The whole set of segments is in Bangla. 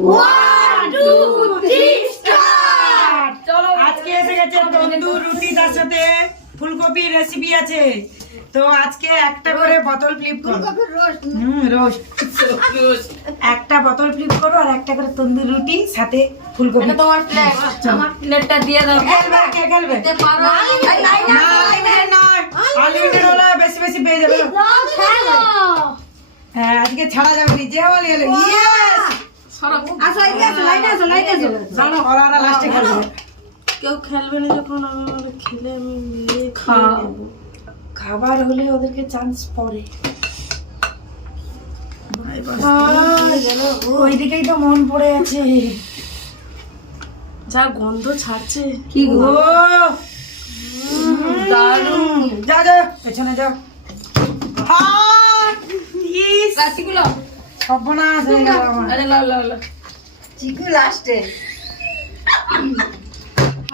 1 2 3 স্টার্ট। চলো আজকে এসে গেছে তন্দুর রুটি, তার সাথে ফুলকপির রেসিপি আছে। তো আজকে একটা করে বোতল ফ্লিপ করো। রোস্ট একটা বোতল ফ্লিপ করো আর একটা করে তন্দুর রুটি সাথে ফুলকপি। এটা তোমার প্লেট, আমার প্লেটটা দিয়ে দাও। খেলবে কে খেলবে? খেতে পারো? না আনলিমিটেড হলে বেশি বেশি পেয়ে যাবে। হ্যাঁ আজকে ছাড়া যাবে না, যে বলি হলো ইয়েস। আসো এদিকে আসো, লাইট আসো, লাইট আসো। জানো ওরা লাস্টে খেলবে। কেউ খেলবে না যখন আমি খেলে আমি খাও। খাবার হলে ওদেরকে চান্স পড়ে। ওইদিকেই তো মন পড়ে আছে। যা গন্ধ ছাড়ছে কি ও গো? দারুণ। যা যা পেছনে যাও। ইস কাশিগুলো সর্বনাশ হয়ে গেল আমার। আরে লাও লাও লাও। চিকু লাস্টে।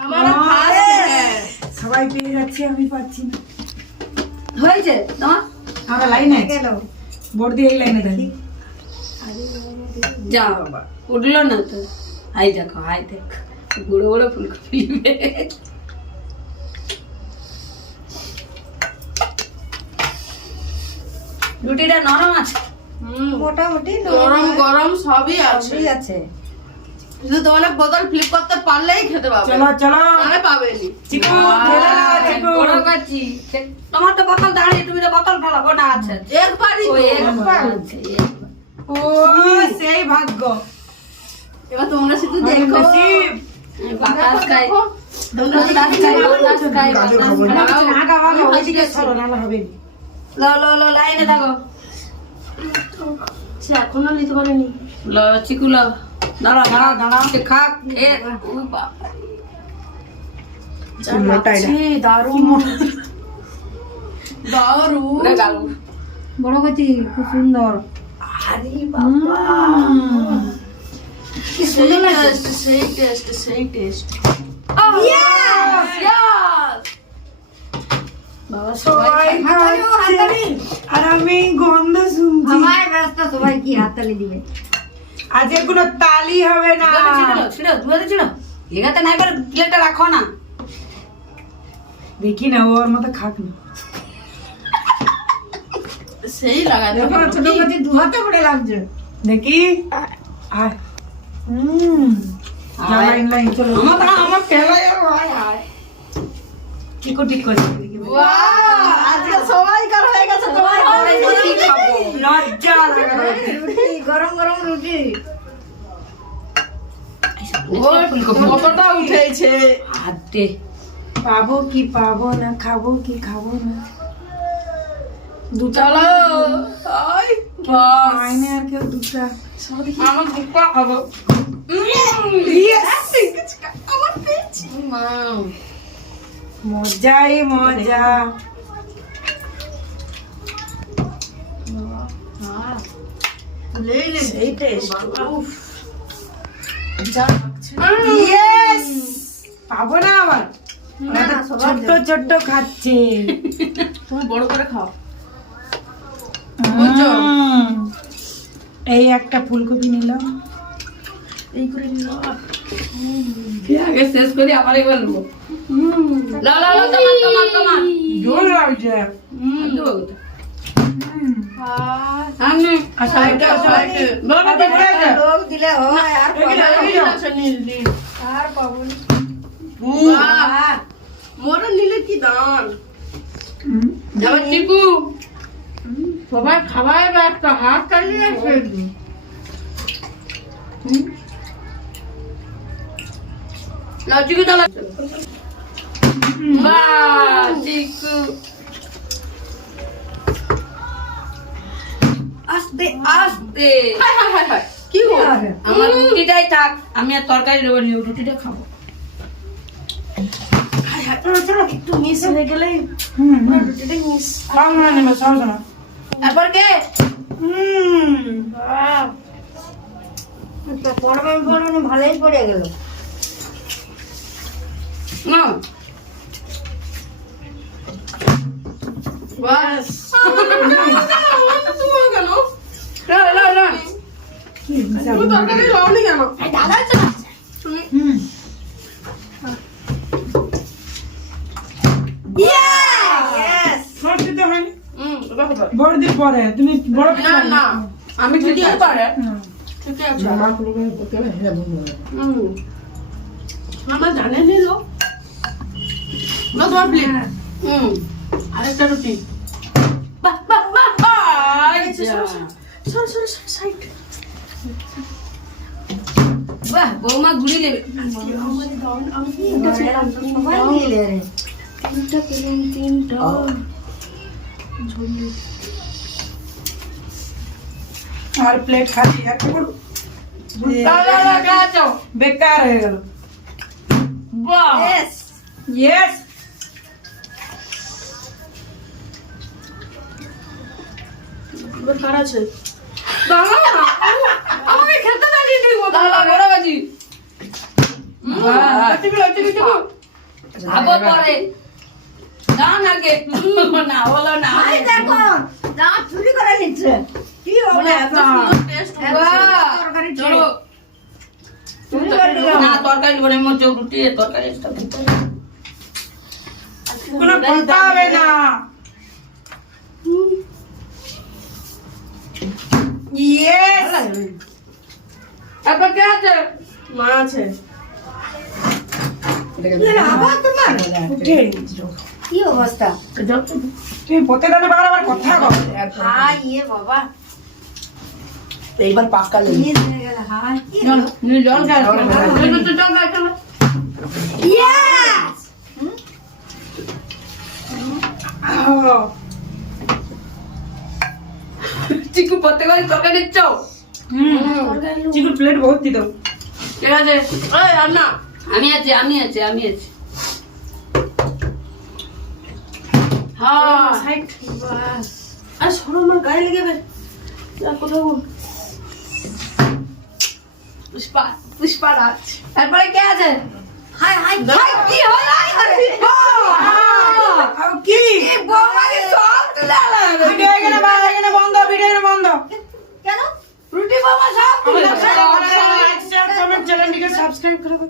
আমার ফার্স্ট সবাই পেয়ে যাচ্ছে, আমি পাচ্ছি না। হয়েছে তোমার? আমরা লাইনে বোর্ড দিয়ে এই লাইনে থাকি। যাও বাবা, উঠলো না তো। হাই দেখো, হাই দেখো, বড় বড় ফুলকপি। রুটিটা নরম আছে? মোটামুটি গরম গরম সবই আছে, আছে। শুধু তোমার বোতল ফ্লিপ করতে পারলেই খেতে পাবে, চলো চলো নাহলে পাবেনি। চিকু খেলে নাও, চিকু। বড় কাচ্ছি। তোমার তো বোতল দাঁড়িয়ে, তুমি তো বোতল ফেলো। কোনা আছে? একবারই ওই তো। একবার আছে, একবার। ও সেই ভাগ্য। এবার তোমরা শুধু অনেক দেখো। নসিব। বাতাস খাই, তোমরা শুধু বাতাস খাই, বাতাস খাই, বাতাস খাই। আগা আগা ওইদিকে চলো, নাহলে হবে না। লো লো লো, লাইনে থাকো। সে এখনো নিতে পারেনি। লো চিকু লো, দাঁড়া দাঁড়া দাঁড়া, খাক এ ও বাবা। দারুণ দারুণ। ওরে গাল। বড় কচি খুব সুন্দর। আরে বাবা, সেই টেস্ট, সেই টেস্ট, সেই টেস্ট। বাবা সবাই খাচ্ছে, আর আমি গন্ধ শুনছি। আমার ব্যস্ত, সবাই কি হাততালি দিবে? আজ কোনো তালি হবে না। ছিড়ো ছিড়ো, দুয়ারে ছিড়ো। এগাতে নাই পারে, প্লেটটা রাখো না। দেখি না ওর মতো খাক না। সেই লাগাতে দেখো ছোট কচি দু হাতে পড়ে লাগছে। দেখি আয়। যা লাইন লাইন চলো। আমার ফেলা যাবে, হায় হায়। চিকু ঠিক করে আজকে সবাইকার হয়ে গেছে তোমার। কি খাবো? লজ্জা লাগে। রুটি, গরম গরম রুটি। কতটা উঠেছে। হাত দে। পাবো কি পাবো না, খাবো কি খাবো না। দুটা চলো আই বাস। আইনে আর কেউ দুটা। আমার বুকা খাবো। মজাই মজা। সেই টেস্ট। ইয়েস পাবো না আবার। ছোট্ট ছোট্ট খাচ্ছে। তুমি বড় করে খাও। এই একটা ফুলকপি নিলাম। এই করে নিও। আগে শেষ করি, আবার একবার নেবো। লা লা লা, তোমার তোমার তোমার। জোর লাগছে। দেবো কোথায়? আমি আচ্ছা এটা সাইডে। বাবা দেখে আছে। লোক দিলে হয় আর আচ্ছা নীল নীল। আর পাবো না। বাহ, মোরা নিলে কি দান। যাবে চিকু। সবাই খাবার একটা হাত তালি আছে। লাও চিকু চালা। বাহ চিকু। আস্তে আস্তে। হাই হাই হাই হাই, কি গো? আমার রুটিটাই থাক, আমি আর তরকারি নেবো নি, রুটিটা খাবো। একটু মিস হয়ে গেলে রুটিটা মিস। খাও না নেবে সব না। তারপর কে? পড়বে পড়বে ভালোই পড়ে গেল। না বাস। না না না, তুমি তরকারি খাওনি কেন? দাদা তো সব সিদ্ধ হয়নি এটা হবে। বড় দিন পরে তুমি বড় না না আমি ঠিকই পারে হুম। ঠিকই আছে মামা জানেনি লো না তোমার প্লেট আরেকটা রুটি বাহ বাহ বাহ সর সর সর সাইড বাহ বৌমা ঘুরি নেবে সবাই নিলে রে তিনটা পেলেন তিনটা আর প্লেট খালি একটা বড় বেকার হয়ে গেল বাহ Yes. ইয়েস কার আছে আমাকে খেতে দাঁড়িয়ে দিব দাদা বড় বাজি আবার পরে দান আগে না হলো না ভাই দেখো দাঁত চুরি করে নিচ্ছে কি হবে টেস্ট বাহ, তরকারি চলো না তরকারি বলে মো চৌ রুটি তরকারি কোনো কথা হবে না ইয়েস তারপর কে আছে মা আছে আবার তোমার উঠে কি অবস্থা তুমি প্রত্যেকদিন বারবার কথা বলো হাই ইয়ে বাবা এইবার পাক্কা লেগে মিস হয়ে গেল হাই কি জল খাই ইয়েস চিকু প্রত্যেকবার তরকারি দিচ্ছ চিকুর প্লেট বহুত দিত ঠিক আছে এই রান্না আমি আছি হ্যাঁ সাইড আর সরো আমার গায়ে লেগে যাবে যা কোথাও পুষ্পা রাজ তারপরে কে আছে হাই হাই কি হলো আর কি বৌমাকে সব তুলে আলো ভিডিও এখানে বন্ধ ভিডিও এখানে বন্ধ কেন রুটি বাবা সব তুলে লাইক শেয়ার কমেন্ট চ্যানেলটিকে সাবস্ক্রাইব করে দাও